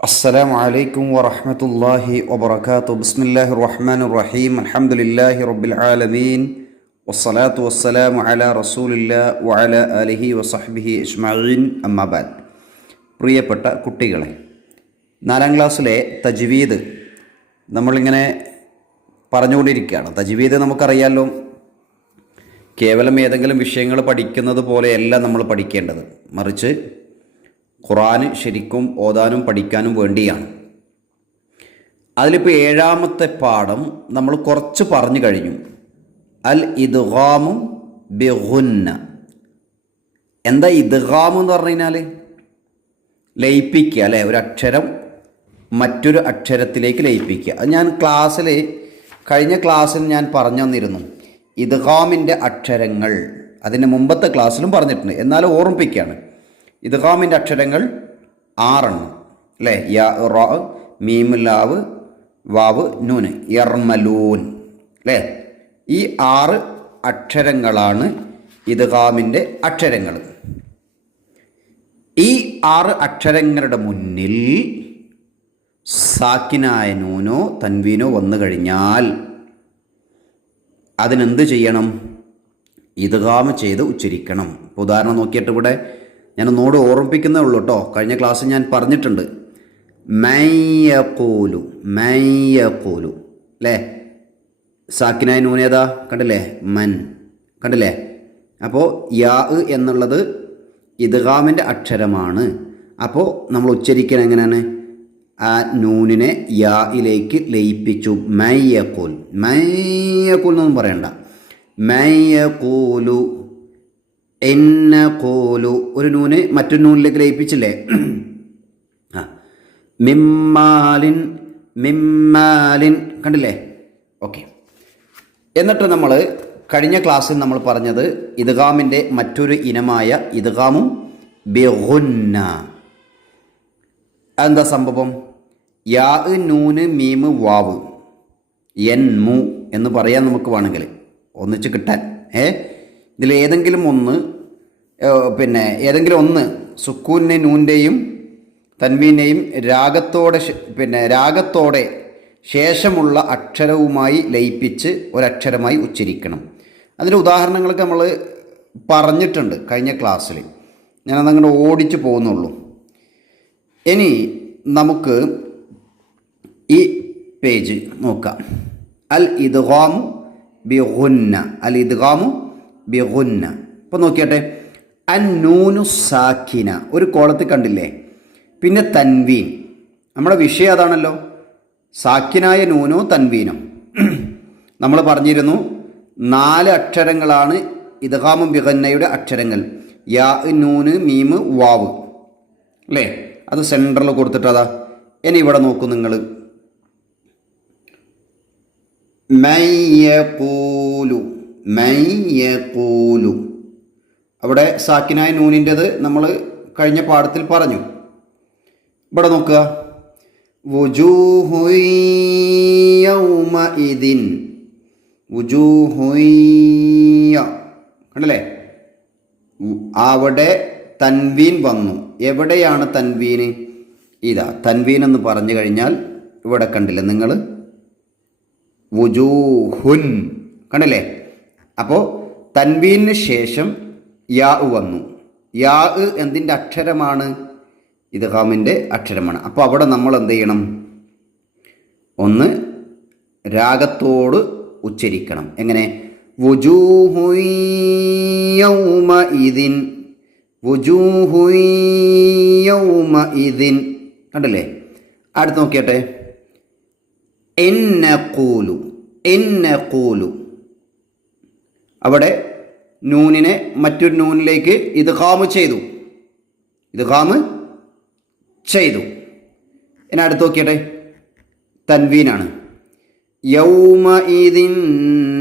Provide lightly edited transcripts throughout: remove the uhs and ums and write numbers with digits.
السلام عليكم ورحمة الله وبركاته بسم الله الرحمن الرحيم الحمد لله رب العالمين والصلاة والسلام على رسول الله وعلى آله وصحبه أجمعين أما بعد പ്രിയപ്പെട്ട കുട്ടികളെ, 4ാം ക്ലാസ്സിലെ തജ്വീദ് നമ്മളിങ്ങനെ പറഞ്ഞുകൊണ്ടിരിക്കുകയാണ്. തജ്വീദ് നമുക്കറിയാമല്ലോ, കേവലം ഏതെങ്കിലും വിഷയങ്ങൾ പഠിക്കുന്നത് പോലെയല്ല നമ്മൾ പഠിക്കേണ്ടത്, മറിച്ച് ഖുർആൻ ശരിക്കും ഓതാനും പഠിക്കാനും വേണ്ടിയാണ്. അതിലിപ്പോൾ 7ാമത്തെ പാഠം നമ്മൾ കുറച്ച് പറഞ്ഞു കഴിഞ്ഞു. അൽ ഇദ്ഗാമു ബിഗുന്ന. എന്താ ഇദ്ഗാം എന്ന് പറഞ്ഞു കഴിഞ്ഞാൽ? ലയിപ്പിക്കുക, അല്ലേ? ഒരു അക്ഷരം മറ്റൊരു അക്ഷരത്തിലേക്ക് ലയിപ്പിക്കുക. അത് ഞാൻ കഴിഞ്ഞ ക്ലാസ്സിൽ ഞാൻ പറഞ്ഞു തന്നിരുന്നു. ഇദ്ഗാമിൻ്റെ അക്ഷരങ്ങൾ അതിന് മുമ്പത്തെ ക്ലാസ്സിലും പറഞ്ഞിട്ടുണ്ട്, എന്നാലും ഓർമ്മിപ്പിക്കുകയാണ്. ഇദ്ഗാമിൻ്റെ അക്ഷരങ്ങൾ 6 അല്ലേ? യാ റ മീം ലാവ് വാവ് നൂന് യർമലൂൻ, അല്ലേ? ഈ 6 അക്ഷരങ്ങളാണ് ഇദ്ഗാമിൻ്റെ അക്ഷരങ്ങൾ. ഈ 6 അക്ഷരങ്ങളുടെ മുന്നിൽ സാക്കിനായ നൂനോ തൻവീനോ വന്നു കഴിഞ്ഞാൽ അതിനെന്ത് ചെയ്യണം? ഇദ്ഗാം ചെയ്ത് ഉച്ചരിക്കണം. ഇപ്പോൾ ഉദാഹരണം നോക്കിയിട്ട് ഇവിടെ ഞാൻ ഒന്നുകൂടെ ഓർമ്മിപ്പിക്കുന്നേ ഉള്ളൂ കേട്ടോ. കഴിഞ്ഞ ക്ലാസ്സിൽ ഞാൻ പറഞ്ഞിട്ടുണ്ട്. മയ്യഖൂലു മയ്യഖൂലു, അല്ലേ? സാക്കിനായ നൂൻ ഏതാ? കണ്ടില്ലേ? മൻ, കണ്ടില്ലേ? അപ്പോൾ യാ എന്നുള്ളത് ഇദ്ഗാമിൻ്റെ അക്ഷരമാണ്. അപ്പോൾ നമ്മൾ ഉച്ചരിക്കാൻ എങ്ങനെയാണ്? ആ നൂനിനെ യായിലേക്ക് ലയിപ്പിച്ചു. മയ്യഖൂൽ മയ്യഖൂൽ എന്നൊന്നും പറയണ്ട. മയ്യഖൂലു എന്നഖൂലു, ഒരു നൂന് മറ്റൊരു നൂനിലേക്ക് ലയിപ്പിച്ചില്ലേ? മിമ്മാലിൻ മിമ്മാലിൻ, കണ്ടില്ലേ? ഓക്കെ. എന്നിട്ട് നമ്മൾ കഴിഞ്ഞ ക്ലാസ്സിൽ നമ്മൾ പറഞ്ഞത് ഇദ്ഗാമിൻ്റെ മറ്റൊരു ഇനമായ ഇദ്ഗാമും ബിഗുന്ന. എന്താ സംഭവം? യാ നൂന് മീമ് വാവ് യൻമു എന്ന് പറയാൻ നമുക്ക് വേണമെങ്കിൽ ഒന്നിച്ച് കിട്ടാൻ ഇതിലേതെങ്കിലും ഒന്ന്, ഏതെങ്കിലും ഒന്ന് സുക്കൂനെ നൂൻ്റെയും തൻവീനെയും രാഗത്തോടെ ശേഷമുള്ള അക്ഷരവുമായി ലയിപ്പിച്ച് ഒരക്ഷരമായി ഉച്ചരിക്കണം. അതിൻ്റെ ഉദാഹരണങ്ങളൊക്കെ നമ്മൾ പറഞ്ഞിട്ടുണ്ട് കഴിഞ്ഞ ക്ലാസ്സിൽ. ഞാനതങ്ങോട്ട് ഓടിച്ചു പോകുന്നുള്ളൂ. ഇനി നമുക്ക് ഈ പേജ് നോക്കാം. അൽ ഇദ്ഗാമു ബിഗുന്ന, അൽ ഇദ്ഗാമു ബിഗുന്ന. ഇപ്പോൾ നോക്കിയാട്ടെ, അന്നൂനു സാക്കിന ഒരു കോളത്തിൽ കണ്ടില്ലേ? പിന്നെ തൻവീൻ. നമ്മുടെ വിഷയം അതാണല്ലോ, സാക്കിനായ നൂനോ തൻവീനോ. നമ്മൾ പറഞ്ഞിരുന്നു 4 അക്ഷരങ്ങളാണ് ഇദ്ഗാമും ബിഗുന്നയുടെ അക്ഷരങ്ങൾ. യാ നൂന് മീമ് വാവ്, അല്ലേ? അത് സെൻറ്ററിൽ കൊടുത്തിട്ടതാ. ഇനി ഇവിടെ നോക്കൂ നിങ്ങൾ. മയ്യഖൂലു മയ്യഖൂലു, അവിടെ സാക്കിനായ നൂനിൻ്റെത് നമ്മൾ കഴിഞ്ഞ പാഠത്തിൽ പറഞ്ഞു. ഇവിടെ നോക്കുക. വുജൂഹു യൗമഇദിൻ വുജൂഹു, കണ്ടല്ലേ? അവിടെ തൻവീൻ വന്നു. എവിടെയാണ് തൻവീൻ? ഇതാ തൻവീൻ എന്ന് പറഞ്ഞു കഴിഞ്ഞാൽ ഇവിടെ കണ്ടില്ലേ നിങ്ങൾ? വുജൂഹുൻ, കണ്ടില്ലേ? അപ്പോൾ തൻവീനു ശേഷം യാ വന്നു. യാ എന്തിൻ്റെ അക്ഷരമാണ്? ഇദ്ഗാമിൻ്റെ അക്ഷരമാണ്. അപ്പോൾ അവിടെ നമ്മൾ എന്ത് ചെയ്യണം? ഒന്ന് രാഗത്തോട് ഉച്ചരിക്കണം. എങ്ങനെ? വുജൂഹു യൗമഇദിൻ വുജൂഹു യൗമഇദിൻ, കണ്ടില്ലേ? അടുത്ത് നോക്കിയട്ടെ. എന്നഖൂലു എന്നഖൂലു, അവിടെ നൂനിനെ മറ്റൊരു നൂനിലേക്ക് ഇദ്ഗാം ചെയ്തു. ഇനി അടുത്ത് നോക്കിയട്ടെ. തൻവീനാണ്. യൗമഇദിൻ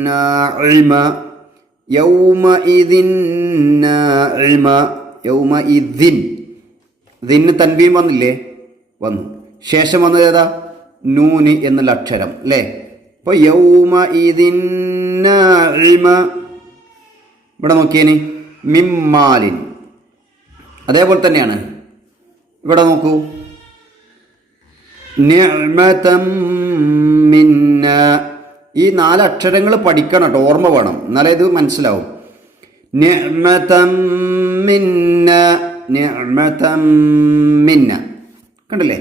നാഇമ യൗമഇദിൻ നാഇമ യൗമഇദിൻ, ഇതിന് തൻവീൻ വന്നില്ലേ? വന്നു. ശേഷം വന്നത് ഏതാ? നൂന് എന്നുള്ള അക്ഷരം, അല്ലേ? അപ്പോൾ യൗമഇദിൻ നാഇമ. ഇവിടെ നോക്കിയേന് മിമ്മാലിൻ, അതേപോലെ തന്നെയാണ്. ഇവിടെ നോക്കൂ. നിഅ്മതം മിന്ന. ഈ 4 അക്ഷരങ്ങൾ പഠിക്കണം കേട്ടോ, ഓർമ്മ വേണം, എന്നാലേ ഇത് മനസ്സിലാവും. നിഅ്മതം മിന്ന, നിഅ്മതം മിന്ന. കണ്ടില്ലേ?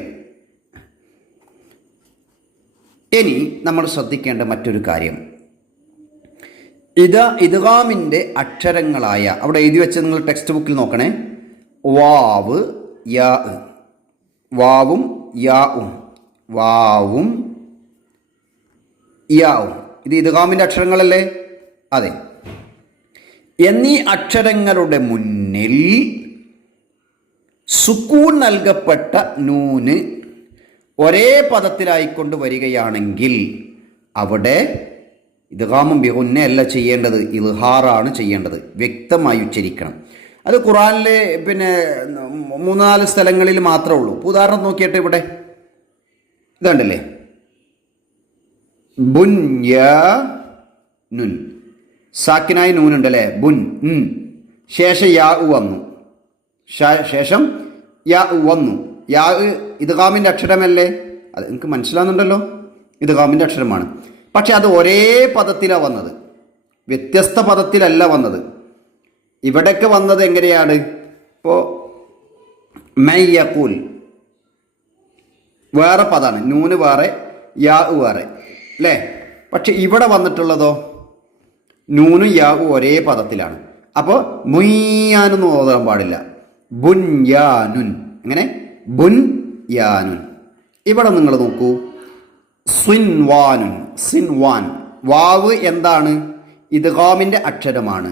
ഇനി നമ്മൾ ശ്രദ്ധിക്കേണ്ട മറ്റൊരു കാര്യം, ഇദ്ഗാമിൻ്റെ അക്ഷരങ്ങളായ, അവിടെ എഴുതി വെച്ച നിങ്ങൾ ടെക്സ്റ്റ് ബുക്കിൽ നോക്കണേ, വാവ് യാ, വാവും യാവും, വാവും യാവും, ഇത് ഇദ്ഗാമിൻ്റെ അക്ഷരങ്ങളല്ലേ? അതെ. എന്നീ അക്ഷരങ്ങളുടെ മുന്നിൽ സുക്കൂൻ നൽകപ്പെട്ട നൂന് ഒരേ പദത്തിലായിക്കൊണ്ട് വരികയാണെങ്കിൽ അവിടെ ഇദ്ഗാമും ബിഗുന്ന അല്ല ചെയ്യേണ്ടത്, ഇൽഹാറാണ് ചെയ്യേണ്ടത്. വ്യക്തമായി ഉച്ചരിക്കണം. അത് ഖുർആനിലെ 3-4 സ്ഥലങ്ങളിൽ മാത്രമേ ഉള്ളൂ. ഉദാഹരണം നോക്കിയിട്ട് ഇവിടെ ഇതുണ്ടല്ലേ, ബുൻയാനുൻ, സാക്കിനായി നൂനുണ്ടല്ലേ, ബുൻ, ശേഷം യാ വന്നു, ശേഷം യാ വന്നു. യാ ഇദ്ഗാമിൻ്റെ അക്ഷരമല്ലേ? അത് നിങ്ങൾക്ക് മനസ്സിലാകുന്നുണ്ടല്ലോ, ഇദ്ഗാമിൻ്റെ അക്ഷരമാണ്. പക്ഷെ അത് ഒരേ പദത്തിലാണ് വന്നത്, വ്യത്യസ്ത പദത്തിലല്ല വന്നത്. ഇവിടേക്ക് വന്നത് എങ്ങനെയാണ്? ഇപ്പോൾ മയ്യഖൂൽ വേറെ പദമാണ്, നൂന് വേറെ യാ വേറെ അല്ലേ? പക്ഷെ ഇവിടെ വന്നിട്ടുള്ളതോ നൂനും യാവും ഒരേ പദത്തിലാണ്. അപ്പോൾ മുയ്യാനൊന്നും ഓതാൻ പാടില്ല, ബുൻയാനുൻ. എങ്ങനെ? ബുൻയാനുൻ. ഇവിടെ നിങ്ങൾ നോക്കൂ, സിൻവാനുൻ, സിൻവാൻ. വാവ് എന്താണ്? ഇദ്ഗാമിൻ്റെ അക്ഷരമാണ്.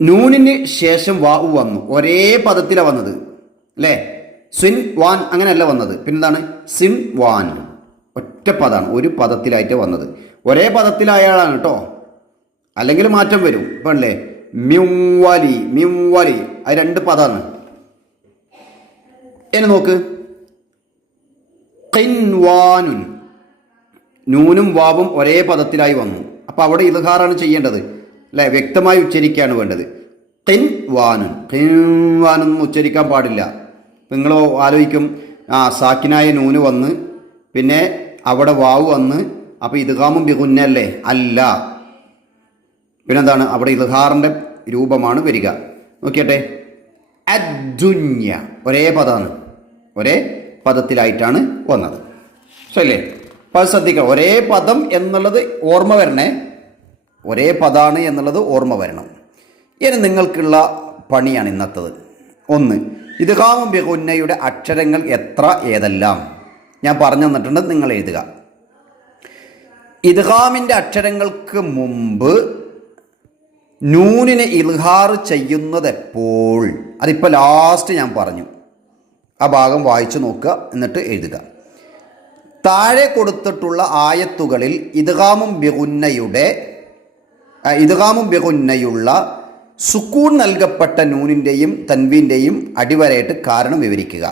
നൂനിന് ശേഷം വാവ് വന്നു, ഒരേ പദത്തിലാണ് വന്നത് അല്ലേ? സിൻ വാൻ അങ്ങനെയല്ല വന്നത്, പിന്നെന്താണ്? സിൻ വാൻ, ഒറ്റ പദമാണ്, ഒരു പദത്തിലായിട്ട് വന്നത്. ഒരേ പദത്തിലായാളാണ് കേട്ടോ, അല്ലെങ്കിൽ മാറ്റം വരും. ഇപ്പം അല്ലേ മിംവലി, മിംവലി, അത് 2 പദമാണ്. ഇനി നോക്ക്, ഖിൻവാനുൻ, നൂനും വാവും ഒരേ പദത്തിലായി വന്നു. അപ്പം അവിടെ ഇൽഹാറാണ് ചെയ്യേണ്ടത് അല്ലേ? വ്യക്തമായി ഉച്ചരിക്കുകയാണ് വേണ്ടത്. ഖിൻവാനുൻ, ഖിൻവാനൊന്നും ഉച്ചരിക്കാൻ പാടില്ല. നിങ്ങൾ ആലോചിക്കും, സാക്കിനായ നൂന് വന്ന് പിന്നെ അവിടെ വാവ് വന്ന്, അപ്പോൾ ഇദ്ഗാമും ബിഗുന്നല്ലേ? അല്ല, പിന്നെന്താണ്? അവിടെ ഇൽഹാറിൻ്റെ രൂപമാണ് വരിക. നോക്കിയട്ടെ, അദ്ദുന്യ ഒരേ പദമാണ്, ഒരേ പദത്തിലായിട്ടാണ് വന്നത്. ശരിയല്ലേ? അപ്പോൾ അത് ശ്രദ്ധിക്കണം, ഒരേ പദം എന്നുള്ളത് ഓർമ്മ വരണേ, ഒരേ പദമാണ് എന്നുള്ളത് ഓർമ്മ വരണം. ഇനി നിങ്ങൾക്കുള്ള പണിയാണ് ഇന്നത്തത്. 1, ഇദ്ഗാമും ബിഗുന്നയുടെ അക്ഷരങ്ങൾ എത്ര ഏതെല്ലാം ഞാൻ പറഞ്ഞു തന്നിട്ടുണ്ട്, നിങ്ങൾ എഴുതുക. ഇദ്ഗാമിൻ്റെ അക്ഷരങ്ങൾക്ക് മുമ്പ് നൂനിനെ ഇൽഹാർ ചെയ്യുന്നത് എപ്പോൾ? അതിപ്പോൾ ലാസ്റ്റ് ഞാൻ പറഞ്ഞു, ആ ഭാഗം വായിച്ചു നോക്കുക, എന്നിട്ട് എഴുതുക. താഴെ കൊടുത്തിട്ടുള്ള ആയത്തുകളിൽ ഇദ്ഗാമും ബിഗുന്നയുള്ള സുക്കൂൺ നൽകപ്പെട്ട നൂനിൻ്റെയും തൻവീൻ്റെയും അടിവരയിട്ട് കാരണം വിവരിക്കുക.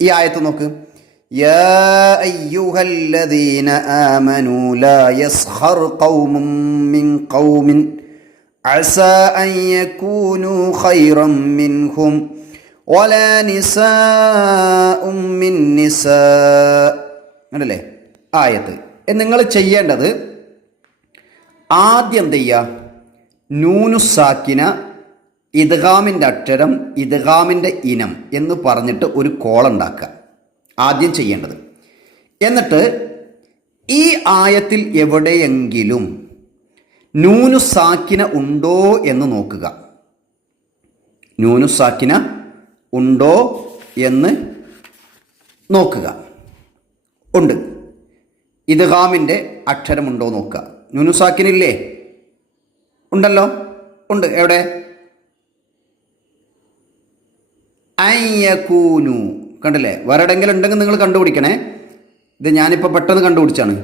ഈ ആയത്ത് നോക്ക്, യാ അയ്യുഹല്ലദീന ആമനൂ ലാ യസ്ഖർ ഖൗമും മിൻ ഖൗമിൻ അസാ അൻ യകൂനൂ ഖൈറൻ മിൻഹും വലാ നിസാഉം മിൻ നിസാ. കണ്ടല്ലേ ആയത്ത്? നിങ്ങൾ ചെയ്യേണ്ടത് ആദ്യം എന്ത് ചെയ്യുക, നൂനു സാക്കിന, ഇദ്ഗാമിൻ്റെ അക്ഷരം, ഇദ്ഗാമിൻ്റെ ഇനം എന്ന് പറഞ്ഞിട്ട് ഒരു കോളുണ്ടാക്കുക, ആദ്യം ചെയ്യേണ്ടത്. എന്നിട്ട് ഈ ആയത്തിൽ എവിടെയെങ്കിലും നൂനു സാക്കിന ഉണ്ടോ എന്ന് നോക്കുക. നൂനു സാക്കിന ഉണ്ടോ എന്ന് നോക്കുക. ഉണ്ട്. ഇദ്ഗാമിൻ്റെ അക്ഷരമുണ്ടോ നോക്കുക. നൂനു സാക്കിനില്ലേ? ഉണ്ടല്ലോ, ഉണ്ട്. എവിടെ? അയ്യകൂനു, കണ്ടില്ലേ? വേറെടെങ്കിലും ഉണ്ടെങ്കിൽ നിങ്ങൾ കണ്ടുപിടിക്കണേ. ഇത് ഞാനിപ്പോൾ പെട്ടെന്ന് കണ്ടുപിടിച്ചാണ്.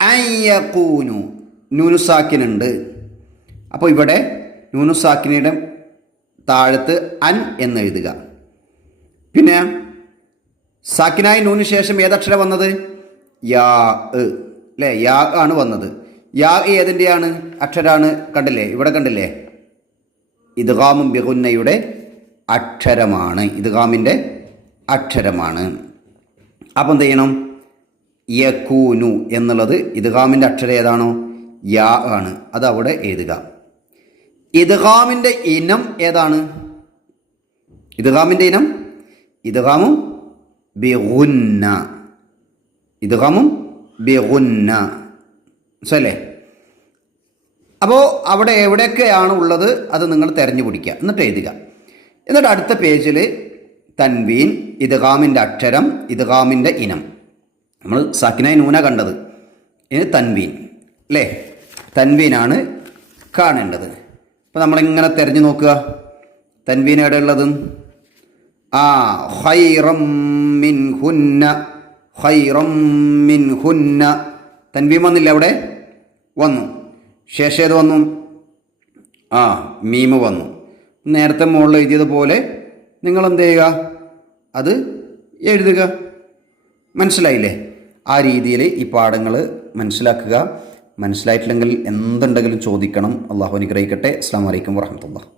അയ്യകൂനു, നൂനു സാക്കിനുണ്ട്. അപ്പോൾ ഇവിടെ നൂനു സാക്കിനയുടെ താഴത്ത് അൻ എന്ന് എഴുതുക. പിന്നെ സാക്കിനായി നൂന് ശേഷം ഏതക്ഷരം വന്നത്? യാ അല്ലേ? യാ ആണ് വന്നത്. യാ ഏതിൻ്റെയാണ് അക്ഷരമാണ്? കണ്ടില്ലേ? ഇവിടെ കണ്ടില്ലേ? ഇദ്ഗാമും ബിഗുന്നയുടെ അക്ഷരമാണ്, ഇദ്ഗാമിൻ്റെ അക്ഷരമാണ്. അപ്പം എന്ത് ചെയ്യണം? യകൂനു എന്നുള്ളത് ഇദ്ഗാമിൻ്റെ അക്ഷരം ഏതാണോ? യാ ആണ്. അതവിടെ എഴുതുക. ഇദ്ഗാമിൻ്റെ ഇനം ഏതാണ്? ഇദ്ഗാമിൻ്റെ ഇനം ഇദ്ഗാമും ബിഗുന്ന. ഇദ്ഗാമും ബിഗുന്ന. മനസ്സിലല്ലേ? അപ്പോൾ അവിടെ എവിടെയൊക്കെയാണ് ഉള്ളത് അത് നിങ്ങൾ തിരഞ്ഞു പിടിക്കുക, എന്നിട്ട് എഴുതുക. എന്നിട്ട് അടുത്ത പേജിൽ തൻവീൻ, ഇദ്ഗാമിൻ്റെ അക്ഷരം, ഇദ്ഗാമിൻ്റെ ഇനം. നമ്മൾ സാക്കിനായി നൂന കണ്ടത്, ഇനി തൻവീൻ അല്ലേ? തൻവീനാണ് കാണേണ്ടത്. അപ്പോൾ നമ്മളിങ്ങനെ തിരഞ്ഞു നോക്കുക. തൻവീൻ എവിടെ ഉള്ളത്? ഖൈറം മിൻഹുന്ന, ഖൈറം മിൻഹുന്ന. തൻവീൻ വന്നില്ല അവിടെ? വന്നു. ശേഷം ഏത് വന്നു? മീമ് വന്നു. നേരത്തെ മുകളിൽ എഴുതിയതുപോലെ നിങ്ങൾ എന്ത് ചെയ്യുക? അത് എഴുതുക. മനസ്സിലായില്ലേ? ആ രീതിയിൽ ഈ പാഠങ്ങൾ മനസ്സിലാക്കുക. മനസ്സിലായിട്ടില്ലെങ്കിൽ എന്തുണ്ടെങ്കിലും ചോദിക്കണം. അള്ളാഹു അനുഗ്രഹിക്കട്ടെ. അസ്സലാമു അലൈക്കും വറഹ്മത്തുള്ളാഹി.